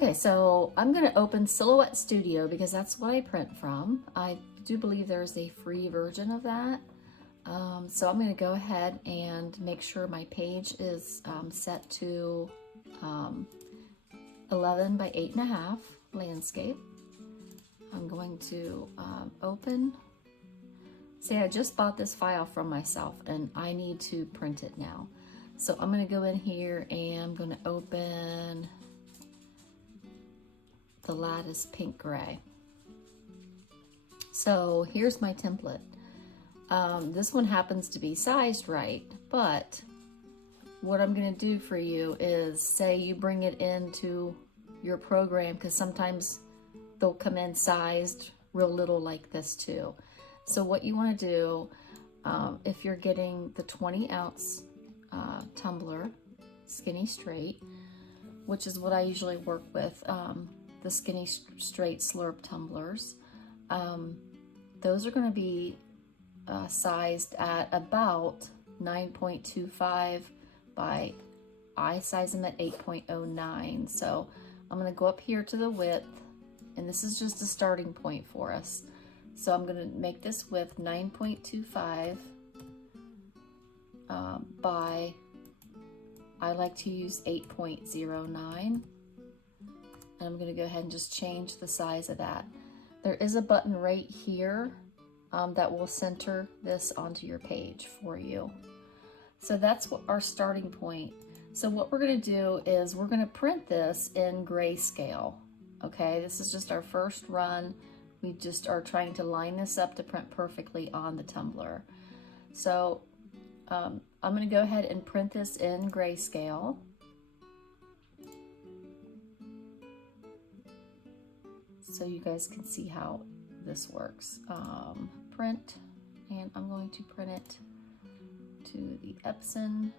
Okay, so I'm gonna open Silhouette Studio because that's what I print from. I do believe there's a free version of that. So I'm gonna go ahead and make sure my page is set to 11 by 8.5 landscape. I'm going to open. See, I just bought this file from myself and I need to print it now. So I'm gonna go in here and I'm gonna open the lattice pink gray. So here's my template. This one happens to be sized right, but what I'm gonna do for you is say you bring it into your program, because sometimes they'll come in sized real little like this too. So what you wanna do, if you're getting the 20-ounce tumbler, skinny straight, which is what I usually work with, the skinny straight slurp tumblers, those are gonna be sized at about 9.25 by, I size them at 8.09. So I'm gonna go up here to the width, and this is just a starting point for us. So I'm gonna make this width 9.25 by, I like to use 8.09. And I'm gonna go ahead and just change the size of that. There is a button right here that will center this onto your page for you. So that's what our starting point. So what we're gonna do is we're gonna print this in grayscale. Okay, this is just our first run. We just are trying to line this up to print perfectly on the tumbler. So I'm gonna go ahead and print this in grayscale. So you guys can see how this works. Print, and I'm going to print it to the Epson.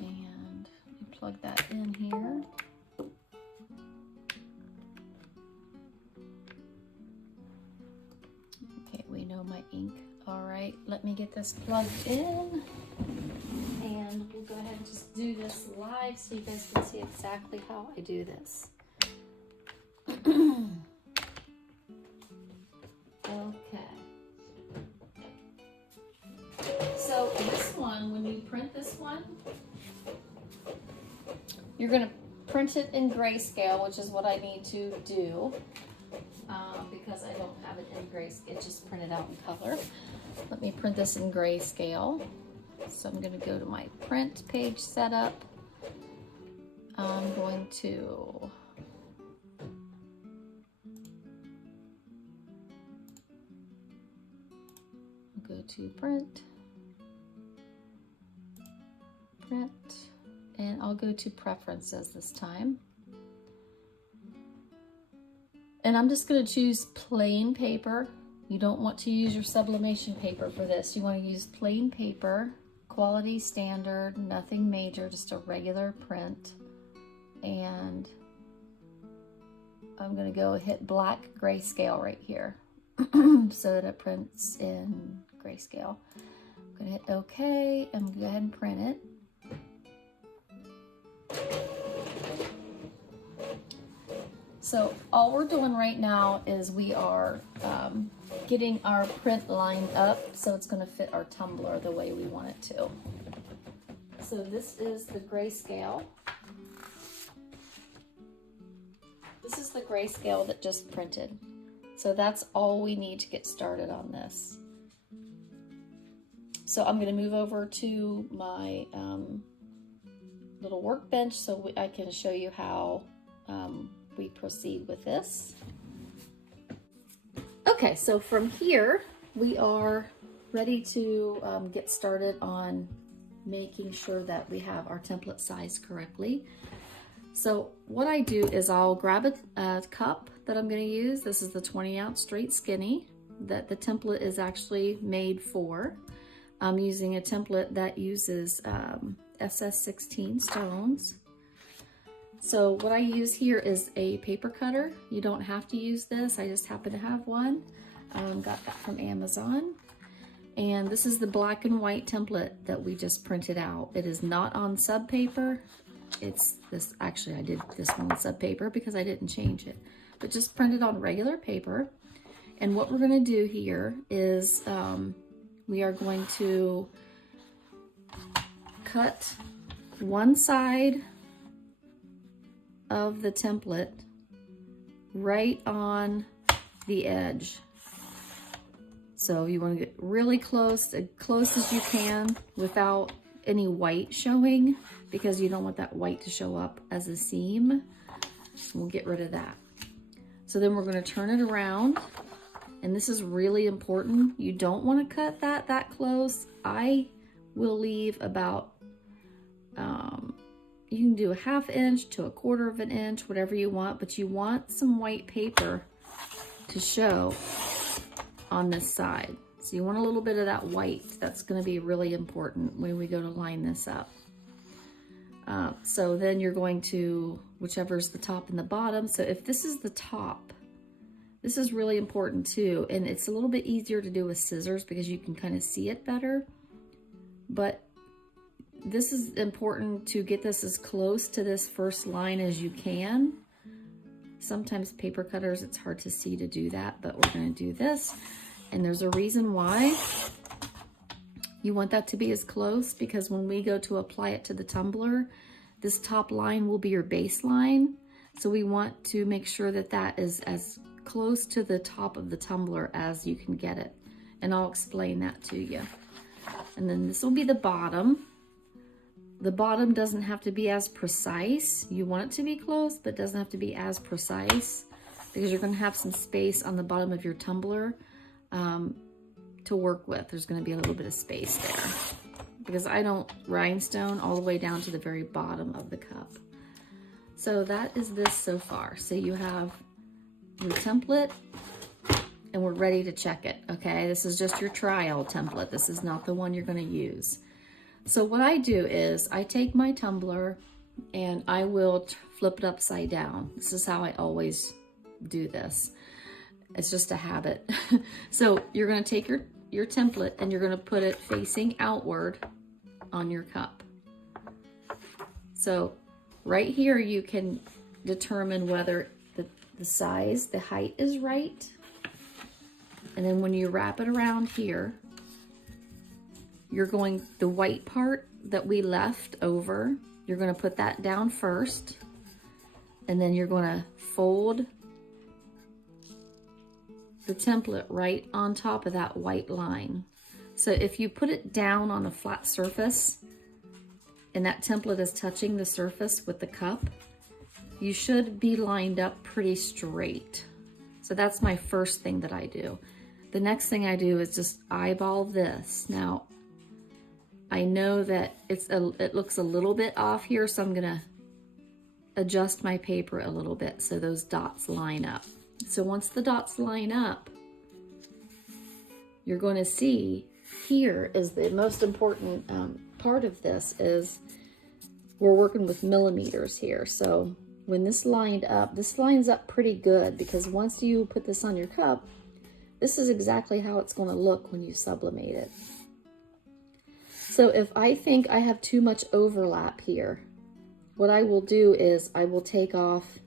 And plug that in here. Okay, we know my ink. All right, let me get this plugged in. And we'll go ahead and just do this live so you guys can see exactly how I do this. Okay. So this one, when you print this one, you're going to print it in grayscale, which is what I need to do because I don't have it in grayscale. It's just printed out in color. Let me print this in grayscale. So I'm going to go to my print page setup. I'm going to go to print, and I'll go to preferences this time. And I'm just going to choose plain paper. You don't want to use your sublimation paper for this. You want to use plain paper. Quality standard, nothing major, just a regular print. And I'm gonna go hit black grayscale right here so that it prints in grayscale. I'm gonna hit OK, and go ahead and print it. So all we're doing right now is we are getting our print lined up so it's going to fit our tumbler the way we want it to. So this is the grayscale. This is the grayscale that just printed. So that's all we need to get started on this. So I'm going to move over to my little workbench so I can show you how we proceed with this. Okay, so from here we are ready to get started on making sure that we have our template sized correctly. So what I do is I'll grab a cup that I'm going to use. This is the 20-ounce straight skinny that the template is actually made for. I'm using a template that uses SS16 stones. So what I use here is a paper cutter. You don't have to use this. I just happen to have one. Got that from Amazon. And this is the black and white template that we just printed out. It is not on sub paper. It's this, actually I did this one on sub paper because I didn't change it, but just printed on regular paper. And what we're gonna do here is we are going to cut one side of the template right on the edge. So you want to get really close, as close as you can without any white showing, because you don't want that white to show up as a seam. We'll get rid of that. So then we're going to turn it around, and this is really important. You don't want to cut that close. I will leave about, you can do a 1/2 inch to 1/4 of an inch, whatever you want, but you want some white paper to show on this side. So you want a little bit of that white. That's going to be really important when we go to line this up. So then you're going to, whichever's the top and the bottom. So if this is the top, this is really important too. And it's a little bit easier to do with scissors because you can kind of see it better. But this is important to get this as close to this first line as you can. Sometimes paper cutters, it's hard to see to do that, but we're going to do this. And there's a reason why you want that to be as close, because when we go to apply it to the tumbler, this top line will be your baseline. So we want to make sure that that is as close to the top of the tumbler as you can get it. And I'll explain that to you. And then this will be the bottom. The bottom doesn't have to be as precise. You want it to be close, but it doesn't have to be as precise, because you're going to have some space on the bottom of your tumbler to work with. There's going to be a little bit of space there, because I don't rhinestone all the way down to the very bottom of the cup. So that is this so far. So you have your template, and we're ready to check it. Okay, this is just your trial template. This is not the one you're going to use. So what I do is I take my tumbler and I will flip it upside down. This is how I always do this. It's just a habit. So you're going to take your template and you're going to put it facing outward on your cup. So right here you can determine whether the size, the height is right. And then when you wrap it around here, you're going, the white part that we left over, you're going to put that down first, and then you're going to fold the template right on top of that white line. So if you put it down on a flat surface and that template is touching the surface with the cup, you should be lined up pretty straight. So that's my first thing that I do. The next thing I do is just eyeball this. Now, I know that it looks a little bit off here, so I'm gonna adjust my paper a little bit so those dots line up. So once the dots line up, you're going to see here is the most important part of this is we're working with millimeters here. So when this lined up, this lines up pretty good, because once you put this on your cup, this is exactly how it's going to look when you sublimate it. So if I think I have too much overlap here, what I will do is I will take off,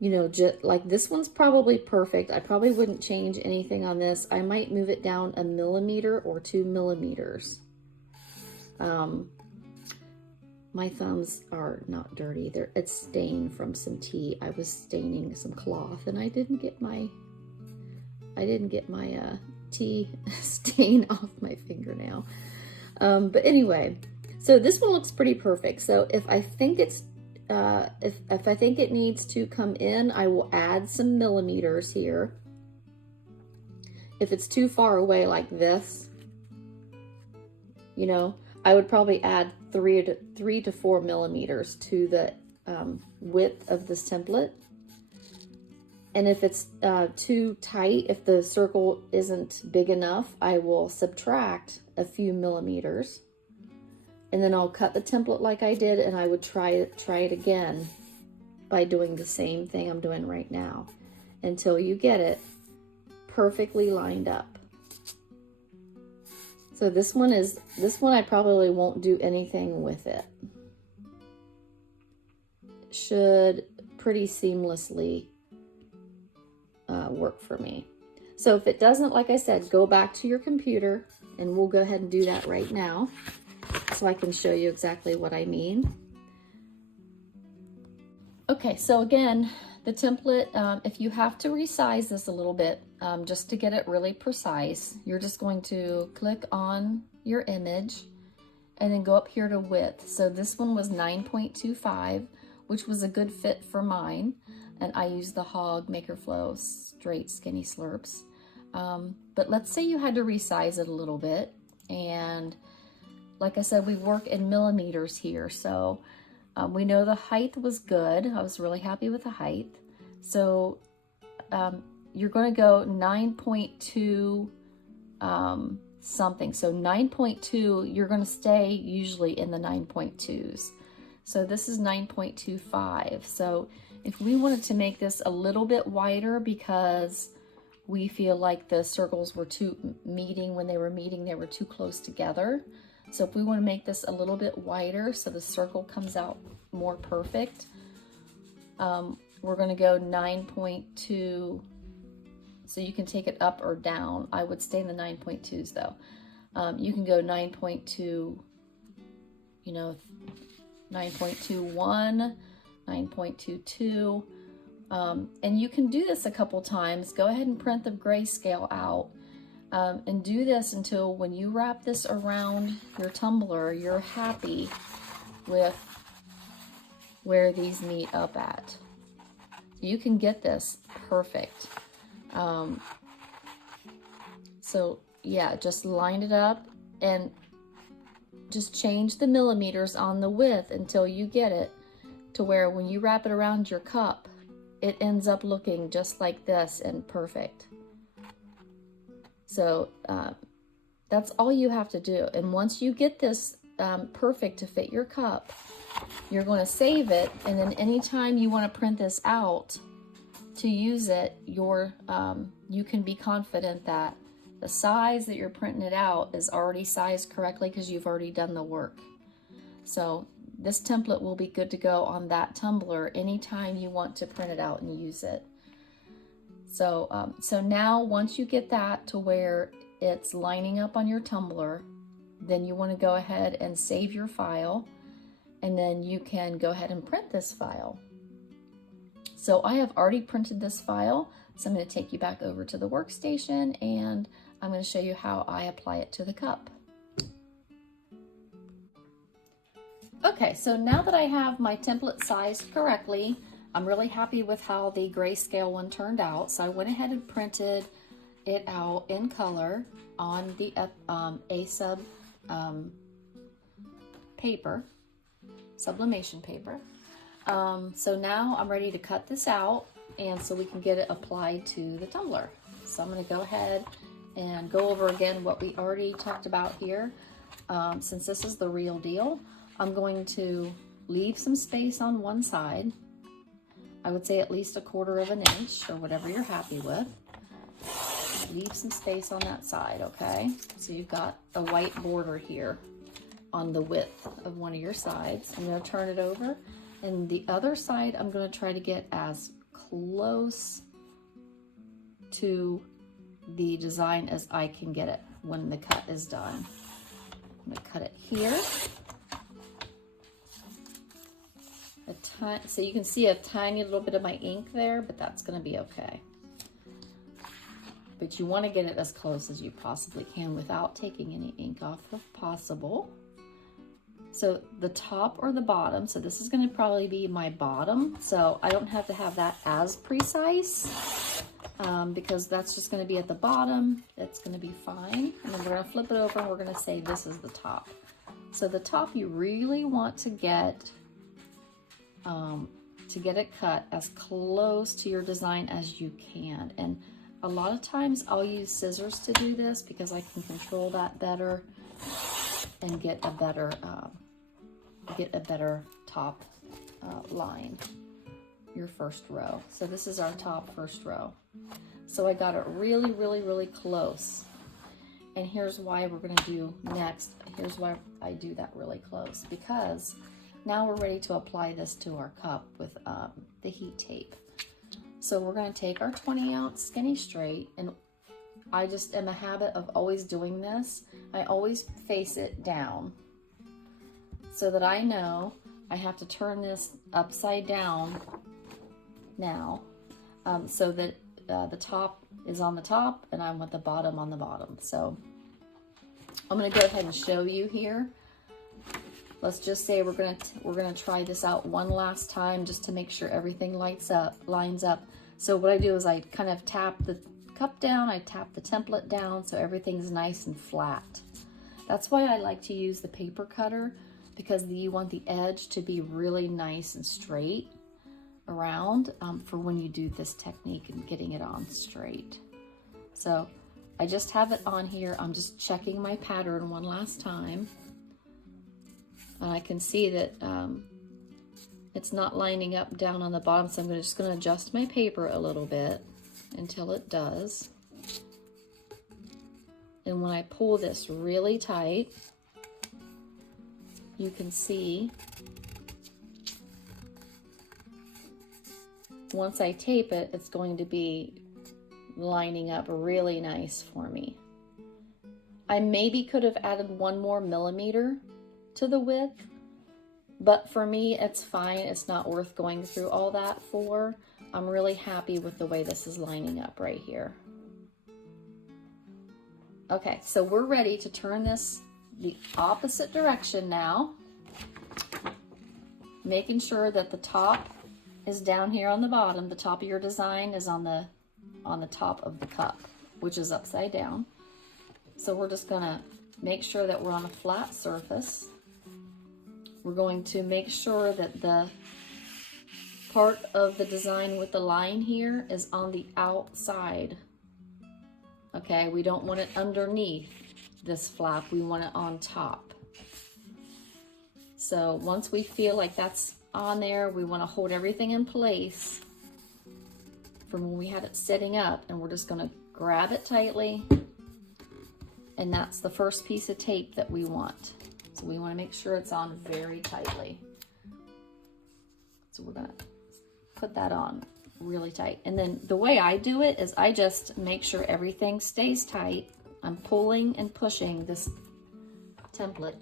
you know, just like this one's probably perfect. I probably wouldn't change anything on this. I might move it down 1 millimeter or 2 millimeters. My thumbs are not dirty. It's stained from some tea. I was staining some cloth and I didn't get my tea stain off my fingernail. But anyway, so this one looks pretty perfect. So if I think it's if I think it needs to come in, I will add some millimeters here. If it's too far away like this, you know, I would probably add 3 to 4 millimeters to the width of this template. And if it's too tight, if the circle isn't big enough, I will subtract a few millimeters. And then I'll cut the template like I did, and I would try it again by doing the same thing I'm doing right now until you get it perfectly lined up. So this one I probably won't do anything with it. Should pretty seamlessly work for me. So if it doesn't, like I said, go back to your computer, and we'll go ahead and do that right now so I can show you exactly what I mean. Okay, so again, the template, if you have to resize this a little bit, just to get it really precise, you're just going to click on your image and then go up here to width. So this one was 9.25, which was a good fit for mine. And I used the Hog Maker Flow Straight Skinny Slurps. But let's say you had to resize it a little bit. And like I said, we work in millimeters here. So we know the height was good. I was really happy with the height. So you're going to go 9.2 something. So 9.2, you're going to stay usually in the 9.2s. So this is 9.25. So if we wanted to make this a little bit wider because we feel like the circles were when they were meeting, they were too close together. So if we want to make this a little bit wider so the circle comes out more perfect, we're going to go 9.2. So you can take it up or down. I would stay in the 9.2s though. You can go 9.2, you know, 9.21, 9.22. And you can do this a couple times. Go ahead and print the grayscale out. And do this until when you wrap this around your tumbler, you're happy with where these meet up at. You can get this perfect. So yeah, just line it up and just change the millimeters on the width until you get it to where when you wrap it around your cup, it ends up looking just like this and perfect. So that's all you have to do. And once you get this perfect to fit your cup, you're going to save it. And then anytime you want to print this out to use it, you can be confident that the size that you're printing it out is already sized correctly because you've already done the work. So this template will be good to go on that tumbler anytime you want to print it out and use it. So, so now once you get that to where it's lining up on your tumbler, then you want to go ahead and save your file, and then you can go ahead and print this file. So I have already printed this file, so I'm going to take you back over to the workstation and I'm going to show you how I apply it to the cup. Okay, so now that I have my template sized correctly, I'm really happy with how the grayscale one turned out. So I went ahead and printed it out in color on the A-Sub paper, sublimation paper. So now I'm ready to cut this out, and so we can get it applied to the tumbler. So I'm going to go ahead and go over again what we already talked about here. Since this is the real deal, I'm going to leave some space on one side. I would say at least 1/4 inch or whatever you're happy with. Leave some space on that side, okay? So you've got a white border here on the width of one of your sides. I'm going to turn it over, and the other side I'm going to try to get as close to the design as I can get it when the cut is done. I'm going to cut it here. So you can see a tiny little bit of my ink there, but that's going to be okay. But you want to get it as close as you possibly can without taking any ink off if possible. So the top or the bottom, so this is going to probably be my bottom, so I don't have to have that as precise because that's just going to be at the bottom. It's going to be fine. And then we're going to flip it over and we're going to say this is the top. So the top you really want to get it cut as close to your design as you can. And a lot of times I'll use scissors to do this because I can control that better and get a better top line, your first row. So this is our top first row. So I got it really, really, really close. And here's why we're gonna do next. Here's why I do that really close, because now we're ready to apply this to our cup with the heat tape. So we're gonna take our 20-ounce Skinny Straight, and I just am a habit of always doing this. I always face it down so that I know I have to turn this upside down now, so that the top is on the top and I want the bottom on the bottom. So I'm gonna go ahead and show you here. Let's just say we're gonna try this out one last time just to make sure everything lines up. So what I do is I kind of tap the cup down, I tap the template down so everything's nice and flat. That's why I like to use the paper cutter, because you want the edge to be really nice and straight around for when you do this technique and getting it on straight. So I just have it on here. I'm just checking my pattern one last time. And I can see that it's not lining up down on the bottom, so I'm just going to adjust my paper a little bit until it does. And when I pull this really tight, you can see once I tape it, it's going to be lining up really nice for me. I maybe could have added 1 more millimeter to the width, but for me, it's fine. It's not worth going through all that for. I'm really happy with the way this is lining up right here. Okay, so we're ready to turn this the opposite direction now, making sure that the top is down here on the bottom. The top of your design is on the top of the cup, which is upside down. So we're just gonna make sure that we're on a flat surface. We're going to make sure that the part of the design with the line here is on the outside. Okay, we don't want it underneath this flap, we want it on top. So once we feel like that's on there, we want to hold everything in place from when we had it sitting up, and we're just going to grab it tightly, and that's the first piece of tape that we want. So we want to make sure it's on very tightly. So we're going to put that on really tight. And then the way I do it is I just make sure everything stays tight. I'm pulling and pushing this template.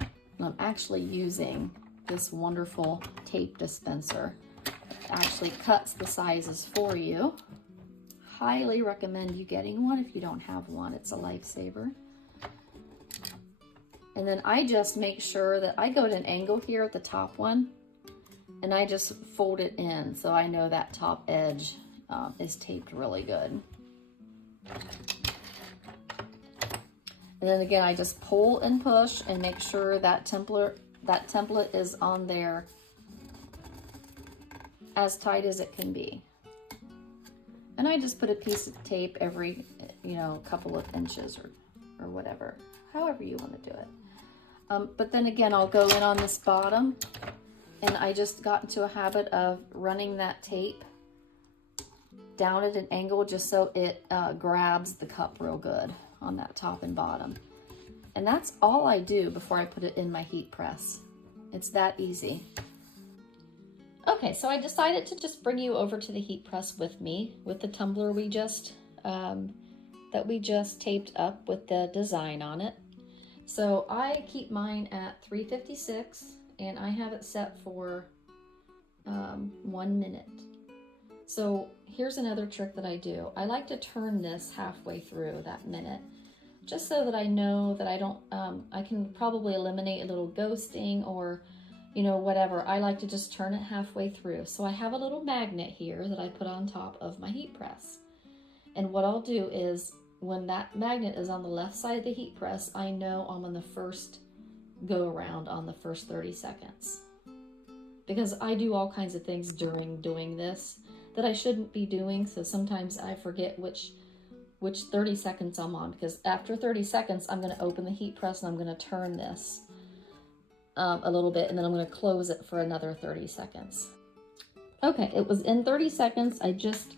And I'm actually using this wonderful tape dispenser. It actually cuts the sizes for you. Highly recommend you getting one if you don't have one. It's a lifesaver. And then I just make sure that I go at an angle here at the top one, and I just fold it in so I know that top edge is taped really good. And then again, I just pull and push and make sure that template is on there as tight as it can be. And I just put a piece of tape every, couple of inches or whatever, however you want to do it. But then again, I'll go in on this bottom, and I just got into a habit of running that tape down at an angle just so it grabs the cup real good on that top and bottom. And that's all I do before I put it in my heat press. It's that easy. Okay, so I decided to just bring you over to the heat press with me with the tumbler that we just taped up with the design on it. So I keep mine at 356, and I have it set for 1 minute. So here's another trick that I do. I like to turn this halfway through that minute, just so that I know that I can probably eliminate a little ghosting or, whatever. I like to just turn it halfway through. So I have a little magnet here that I put on top of my heat press. And what I'll do is, when that magnet is on the left side of the heat press, I know I'm on the first go around on the first 30 seconds. Because I do all kinds of things during doing this that I shouldn't be doing, so sometimes I forget which 30 seconds I'm on, because after 30 seconds I'm going to open the heat press and I'm going to turn this a little bit, and then I'm going to close it for another 30 seconds. Okay, it was in 30 seconds. I just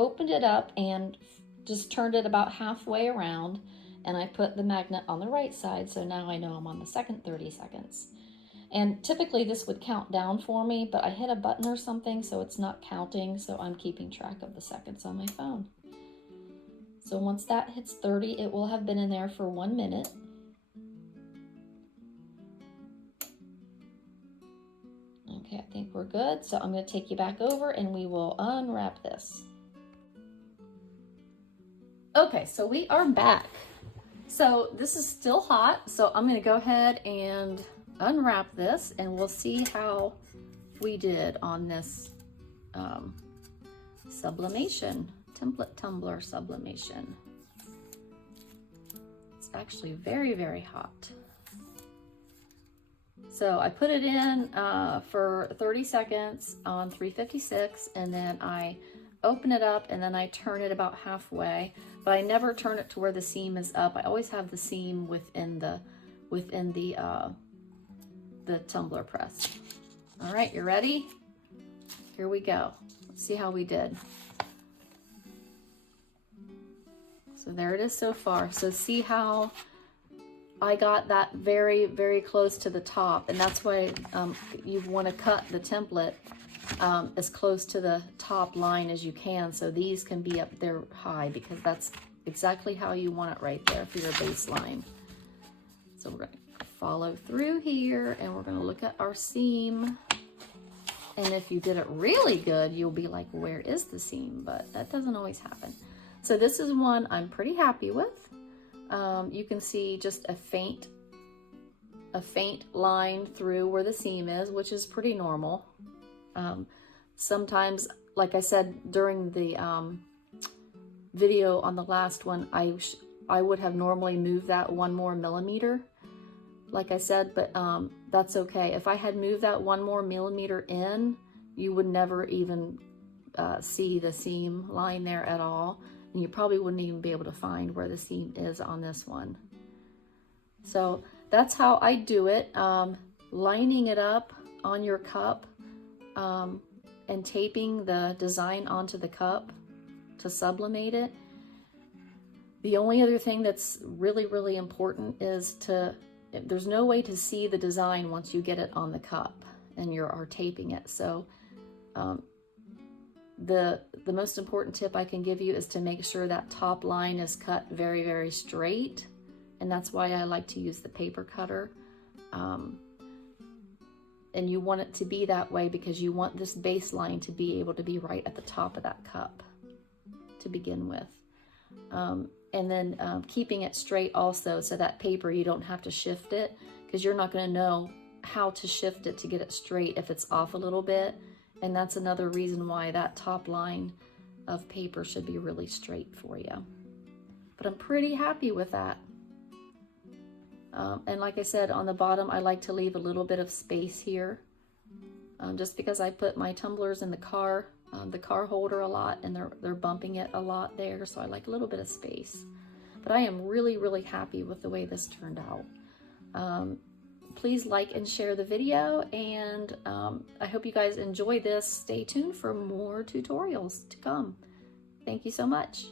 opened it up and just turned it about halfway around, and I put the magnet on the right side, so now I know I'm on the second 30 seconds. And typically this would count down for me, but I hit a button or something, so it's not counting, so I'm keeping track of the seconds on my phone. So once that hits 30, it will have been in there for 1 minute. Okay, I think we're good. So I'm going to take you back over and we will unwrap this. Okay, so we are back. So this is still hot, so I'm going to go ahead and unwrap this and we'll see how we did on this sublimation, template tumbler sublimation. It's actually very, very hot. So I put it in for 30 seconds on 356, and then I open it up and then I turn it about halfway, but I never turn it to where the seam is up. I always have the seam within the tumbler press. All right, you ready? Here we go. Let's see how we did. So there it is so far. So see how I got that very, very close to the top, and that's why you want to cut the template as close to the top line as you can, so these can be up there high, because that's exactly how you want it right there for your baseline. So we're going to follow through here, and we're going to look at our seam, and if you did it really good, you'll be like, where is the seam? But that doesn't always happen. So this is one I'm pretty happy with. You can see just a faint line through where the seam is, which is pretty normal. Sometimes, like I said during the video on the last one, I would have normally moved that 1 more millimeter, like I said, but that's okay. If I had moved that 1 more millimeter in, you would never even see the seam line there at all. And you probably wouldn't even be able to find where the seam is on this one. So that's how I do it. Lining it up on your cup and taping the design onto the cup to sublimate it. The only other thing that's really, really important is there's no way to see the design once you get it on the cup and you are taping it. So the most important tip I can give you is to make sure that top line is cut very, very straight. And that's why I like to use the paper cutter. And you want it to be that way because you want this baseline to be able to be right at the top of that cup to begin with. And then keeping it straight also, so that paper, you don't have to shift it, because you're not going to know how to shift it to get it straight if it's off a little bit. And that's another reason why that top line of paper should be really straight for you. But I'm pretty happy with that. And like I said, on the bottom, I like to leave a little bit of space here, just because I put my tumblers in the car holder a lot, and they're bumping it a lot there, so I like a little bit of space. But I am really, really happy with the way this turned out. Please like and share the video, and I hope you guys enjoy this. Stay tuned for more tutorials to come. Thank you so much.